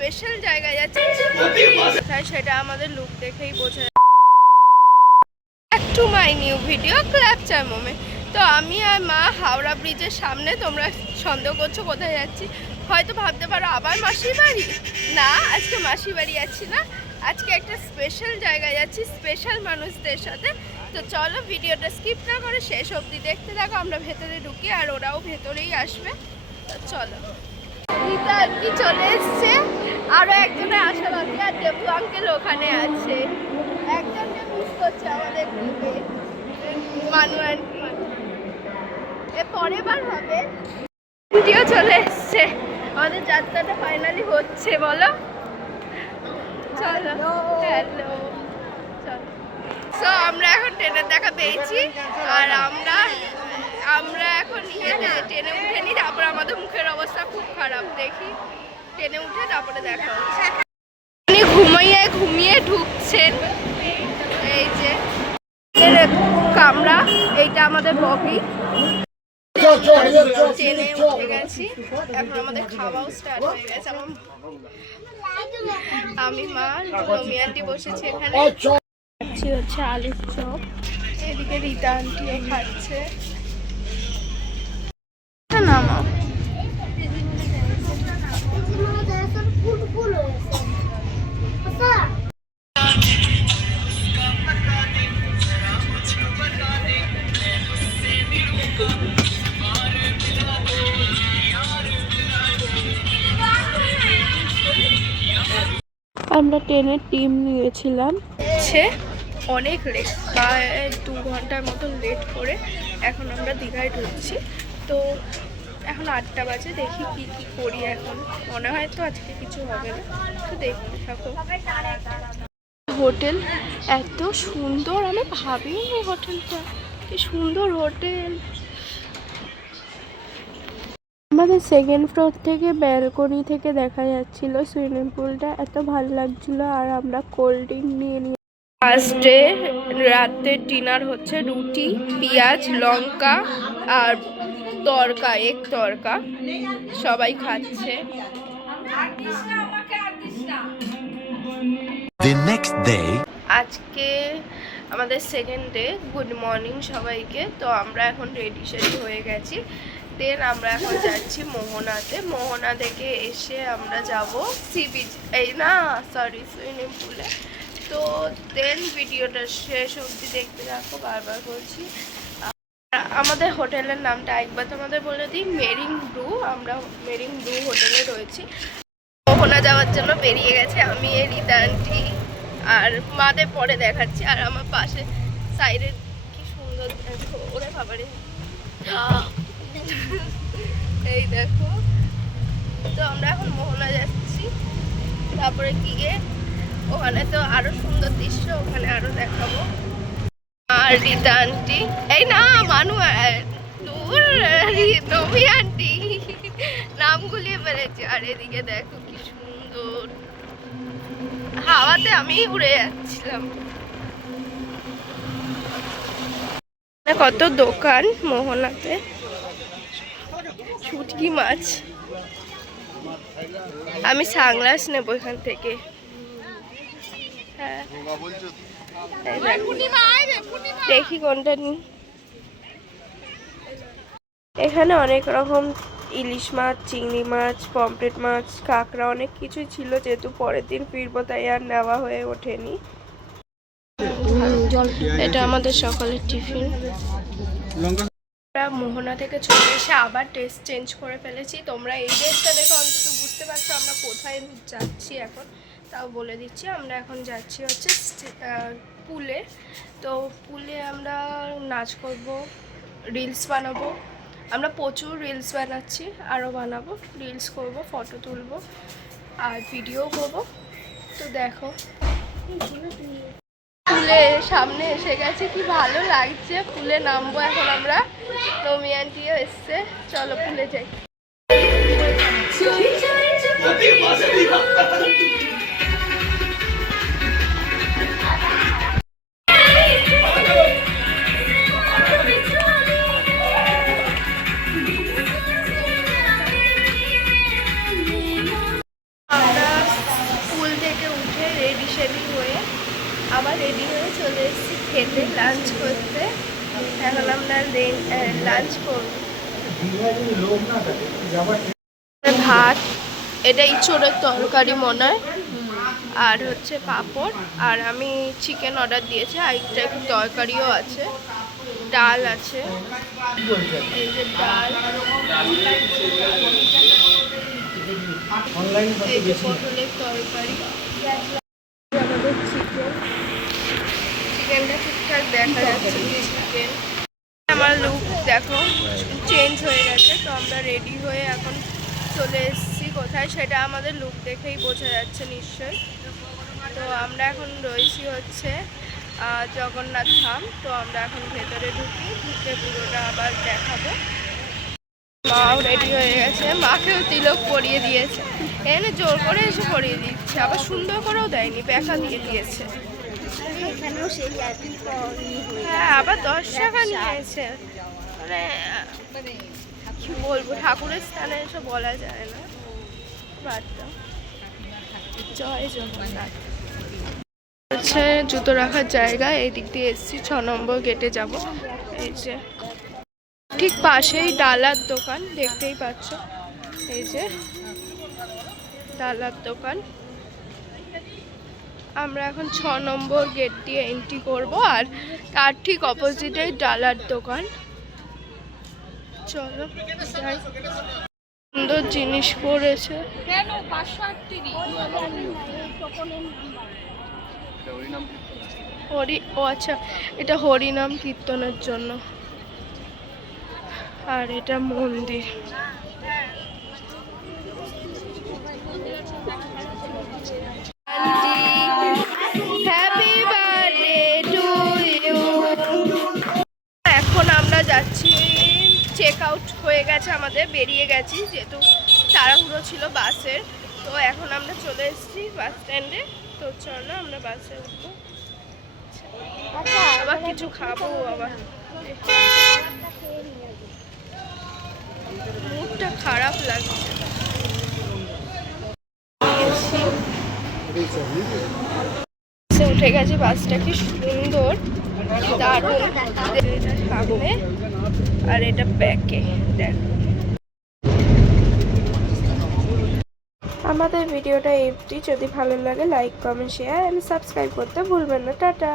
Special জায়গায় যাচ্ছি, তাই সেটা আমাদের লুক দেখেই বোঝা যায়। Back to my new video ক্ল্যাপচার মোমেন্ট। তো আমি আর মা হাওড়া ব্রিজের সামনে। তোমরা সন্দেহ করছো কোথায় যাচ্ছি, হয়তো ভাবতে পারো আবার মাসির বাড়ি। না, আজকে মাসির বাড়ি যাচ্ছি না, আজকে একটা স্পেশাল জায়গায় যাচ্ছি স্পেশাল মানুষদের সাথে। তো চলো ভিডিওটা স্কিপ না করে শেষ অবধি দেখতে থাকো। আমরা ভেতরে ঢুকি আর ওরাও ভেতরেই আসবে। তো চলো। রীতা কি চলে এসছে, আরো একজনের আশা বাকি, আর দেবু আঙ্কেল ওখানে আছে। একজনকে মিস করছে আমাদের গ্রুপে, মানু আন্টি। এ পরের বার হবে। ভিডিও চলে এসছে, আমাদের যাত্রাটা ফাইনালি হচ্ছে। বলো চলো। হ্যালো, চলো। সো আমরা এখন ট্রেনের দেখা পেয়েছি, আর আমরা এখন ট্রেনে উঠে নিই। তারপর আমাদের মুখের অবস্থা খুব খারাপ, দেখি ট্রেনে উঠে তারপরে দেখা হচ্ছে। উনি ঘুমিয়ে ঢুকছেন। এই যে কামরা, এইটা আমাদের বগি। ট্রেনে উঠে গেছি, এখন আমাদের খাওয়াও স্টার্ট হয়ে গেছে। আমি মা রমি আন্টি বসেছি এখানে। হচ্ছে আলুর চপ, এদিকে রীতা আন্টিও খাচ্ছে। নামাও। আমরা ট্রেনের টিম নিয়েছিলাম, অনেক লেট, প্রায় 2 ঘন্টার মতন লেট করে এখন আমরা দীঘায় ঢুকছি। তো এখন 8টা বাজে, দেখি কি কি করি। এখন মনে হয় তো আজকে কিছু হবে না, তো দেখতে থাকো। হোটেল এত সুন্দর, আমি ভাবিনি হোটেলটা কি সুন্দর হোটেল। আমাদের সেকেন্ড ফ্লোর থেকে ব্যালকনি থেকে দেখা যাচ্ছিল সুইমিং পুলটা, এত ভালো লাগছিল। আর আমরা কোল্ড ড্রিঙ্ক নিয়ে ফার্স্টে রাতে ডিনার হচ্ছে রুটি, পেঁয়াজ, লঙ্কা আর তরকা, এক তরকা, সবাই খাচ্ছে। আজকে আমাদের সেকেন্ড ডে। গুড মর্নিং সবাইকে। তো আমরা এখন রেডি হয়ে গেছি। দেন আমরা এখন যাচ্ছি মোহনাতে। মোহনা থেকে এসে আমরা যাব সি বিচ, সুইমিং পুলে। তো দেন ভিডিওটা শেষ অবধি দেখতে থাকো, বারবার বলছি। আমাদের হোটেলের নামটা একবার তোমাদের বলে দিই, মেরিন ব্লু। আমরা মেরিন ব্লু হোটেলে রয়েছি। মোহনা যাওয়ার জন্য বেরিয়ে গেছে আমি, রীতা আন্টি আর মাদের পরে দেখাচ্ছি। আর আমার পাশে সাইডে কি সুন্দর দেখো, ওরে বাবারে, এই দেখো। তো আমরা এখন মোহনা যাচ্ছি, তারপরে গিয়ে ওখানে তো আরো সুন্দর দৃশ্য, ওখানে আরো দেখাবো। আর রীতা আন্টি, এই না মানু, দূর নবী আন্টি, নাম গুলিয়ে ফেলেছি। আর এদিকে দেখো কি সুন্দর, হাওয়াতে আমি উড়ে যাচ্ছিলাম। কত দোকান মোহনাতে, শুটকি মাছ। আমি সানগ্লাস নেবো এখান থেকে। হ্যাঁ, দেখি কোনটা নিই। এখানে অনেক রকম ইলিশ মাছ, চিংড়ি মাছ, পমফ্রেট মাছ, কাঁকড়া, অনেক কিছুই ছিল। যেহেতু পরের দিন ফিরবো তাই আর নেওয়া হয়ে ওঠেনি। এটা আমাদের সকালের টিফিন। আমরা মোহনা থেকে চলে এসে আবার টেস্ট চেঞ্জ করে ফেলেছি। তোমরা এই ড্রেসটা দেখে অন্তত বুঝতে পারছো আমরা কোথায় যাচ্ছি এখন। তাও বলে দিচ্ছি, আমরা এখন যাচ্ছি হচ্ছে পুলে। তো পুলে আমরা নাচ করব, রিলস বানাবো। আমরা প্রচুর রিলস বানাচ্ছি, আরও বানাবো, রিলস করব, ফটো তুলব আর ভিডিও করব। তো দেখো পুলে সামনে এসে গেছে, কি ভালো লাগছে। পুলে নামবো এখন আমরা, রমি আন্টিও এসছে। চলো পুলে যাই। আমরা রেডি হয়ে আবার রেডি হয়ে চলে এসেছি খেতে, লাঞ্চ করতে। এখন আমরা লাঞ্চ করব। ভাত, এটা ইঁচড়ের তরকারি মনে হয়, আর হচ্ছে পাঁপড়, আর আমি চিকেন অর্ডার দিয়েছি, আর একটু তরকারিও আছে, ডাল আছে, এই যে ডাল, এই যে পটলের তরকারি, আমাদের চিকেনটা ঠিকঠাক দেখা যাচ্ছে। চিকেন, আমার লুক দেখো চেঞ্জ হয়ে গেছে। তো আমরা রেডি হয়ে এখন চলে এসেছি কোথায় সেটা আমাদের লুক দেখেই বোঝা যাচ্ছে নিশ্চয়ই। তো আমরা এখন রয়েছি হচ্ছে জগন্নাথ ধাম। তো আমরা এখন ভেতরে ঢুকে পুরোটা আবার দেখাবো। মাও রেডি হয়ে গেছে, মাকেও তিলক পরিয়ে দিয়েছে, এনে জোর করে এসে পরিয়ে দিচ্ছে, আবার সুন্দর করেও দেয়নি, ব্যাকা দিয়ে দিয়েছে। হ্যাঁ, আবার 10 টাকা নিয়েছে। মানে কি বলবো, ঠাকুরের স্থানে এসে বলা যায় না। বার্তা জয় জগন্নাথ। হচ্ছে জুতো রাখার জায়গা, এই দিক দিয়ে এসছি, 6 নম্বর গেটে যাব। এই যে ঠিক পাশেই ডালার দোকান, দেখতেই পাচ্ছ, এই যে ডালার দোকান। আমরা এখন 6 নম্বর গেট দিয়ে এন্ট্রি করব, আর তার ঠিক অপোজিটেই ডালার দোকান। চলো যাই। সুন্দর জিনিস পড়েছে। ও আচ্ছা, এটা হরিনাম কীর্তনের জন্য, আর এটা মন্দির। এখন আমরা যাচ্ছি, চেক আউট হয়ে গেছে আমাদের, বেরিয়ে গেছি, যেহেতু তাড়াহুড়ো ছিল বাসের। তো এখন আমরা চলে এসেছি বাস স্ট্যান্ডে। তো চলো আমরা বাসে উঠবো, আবার কিছু খাবো। আবার মুডটা খারাপ লাগছে। উঠে গেছি, বাসটা কি সুন্দর, দারুণ। এটা সামনে আর এটা ব্যাকে, দেখো। আমাদের ভিডিওটা যদি ভালো লাগে like, comment, share and subscribe করতে ভুলবেন না। টাটা।